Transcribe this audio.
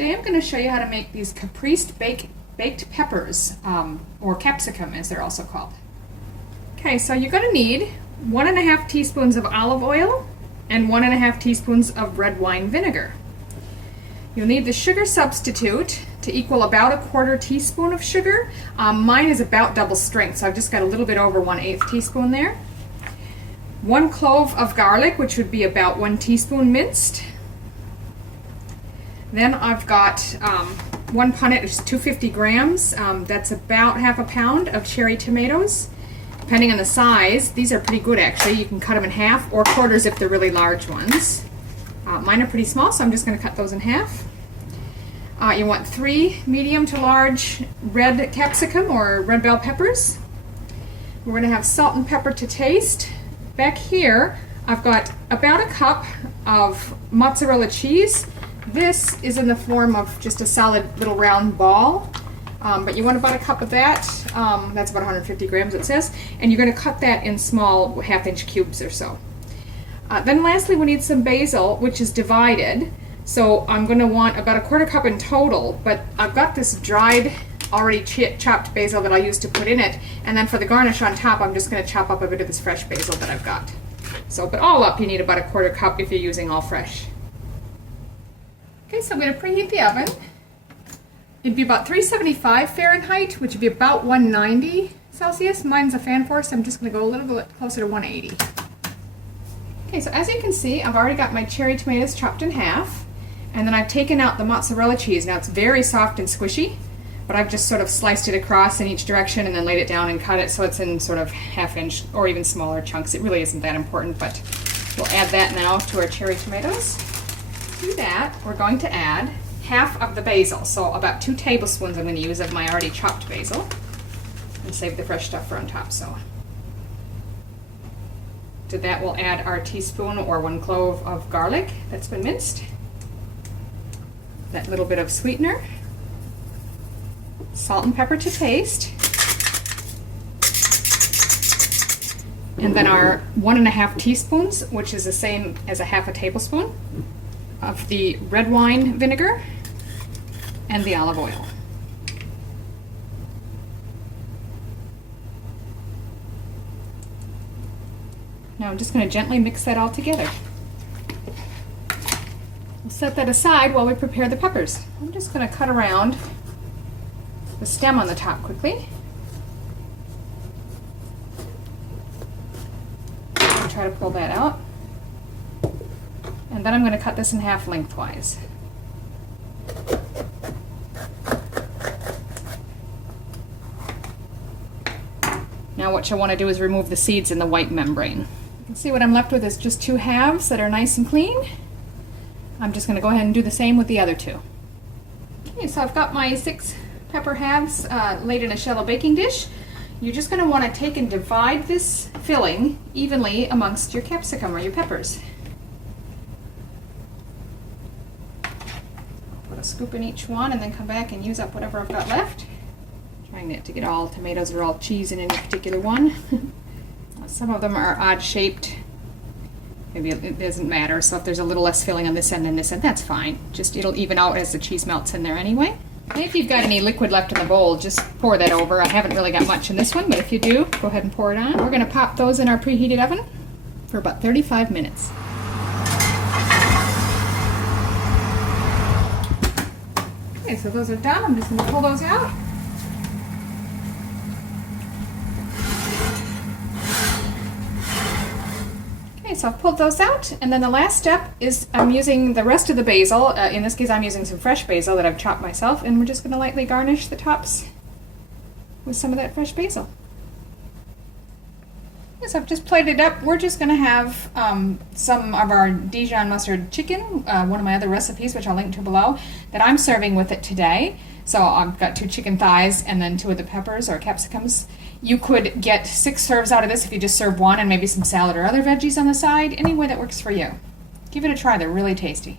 Today I'm going to show you how to make these Caprese baked peppers, or capsicum as they're also called. Okay, so you're going to need 1½ teaspoons of olive oil and 1½ teaspoons of red wine vinegar. You'll need the sugar substitute to equal about 1/4 teaspoon of sugar. Mine is about double strength, so I've just got a little bit over 1/8 teaspoon there. 1 clove of garlic, which would be about 1 teaspoon minced. Then I've got 1 punnet, which is 250 grams. That's about ½ pound of cherry tomatoes. Depending on the size, these are pretty good actually. You can cut them in half or quarters if they're really large ones. Mine are pretty small, so I'm just going to cut those in half. You want 3 medium to large red capsicum or red bell peppers. We're going to have salt and pepper to taste. Back here, I've got about 1 cup of mozzarella cheese. This is in the form of just a solid little round ball, but you want about 1 cup of that. That's about 150 grams it says, and you're going to cut that in small 1/2-inch cubes or so. Then lastly we need some basil, which is divided, so I'm going to want about 1/4 cup in total, but I've got this dried already chopped basil that I'll use to put in it, and then for the garnish on top I'm just going to chop up a bit of this fresh basil that I've got. So, but all up you need about 1/4 cup if you're using all fresh. Okay, so I'm going to preheat the oven. It'd be about 375 Fahrenheit, which would be about 190 Celsius. Mine's a fan force, so I'm just going to go a little bit closer to 180. Okay, so as you can see, I've already got my cherry tomatoes chopped in half, and then I've taken out the mozzarella cheese. Now it's very soft and squishy, but I've just sort of sliced it across in each direction and then laid it down and cut it so it's in sort of 1/2-inch or even smaller chunks. It really isn't that important, but we'll add that now to our cherry tomatoes. To that, we're going to add half of the basil, so about 2 tablespoons I'm going to use of my already chopped basil, and save the fresh stuff for on top. So to that we'll add our teaspoon or 1 clove of garlic that's been minced, that little bit of sweetener, salt and pepper to taste, and then our 1½ teaspoons, which is the same as 1/2 tablespoon, of the red wine vinegar and the olive oil. Now I'm just going to gently mix that all together. We'll set that aside while we prepare the peppers. I'm just going to cut around the stem on the top quickly. I'll try to pull that out. And then I'm going to cut this in half lengthwise. Now what you'll want to do is remove the seeds in the white membrane. You can see what I'm left with is just 2 halves that are nice and clean. I'm just going to go ahead and do the same with the other 2. Okay, so I've got my 6 pepper halves laid in a shallow baking dish. You're just going to want to take and divide this filling evenly amongst your capsicum or your peppers. Put a scoop in each one and then come back and use up whatever I've got left. Trying not to get all tomatoes or all cheese in any particular one. Some of them are odd shaped. Maybe it doesn't matter, so if there's a little less filling on this end than this end, that's fine. Just it'll even out as the cheese melts in there anyway. And if you've got any liquid left in the bowl, just pour that over. I haven't really got much in this one, but if you do, go ahead and pour it on. We're going to pop those in our preheated oven for about 35 minutes. Okay, so those are done. I'm just going to pull those out. Okay, so I've pulled those out, and then the last step is I'm using the rest of the basil. In this case I'm using some fresh basil that I've chopped myself, and we're just going to lightly garnish the tops with some of that fresh basil. Yes, I've just plated it up. We're just going to have some of our Dijon mustard chicken, one of my other recipes, which I'll link to below, that I'm serving with it today. So I've got 2 chicken thighs and then 2 of the peppers or capsicums. You could get 6 serves out of this if you just serve 1 and maybe some salad or other veggies on the side. Any way that works for you. Give it a try, they're really tasty.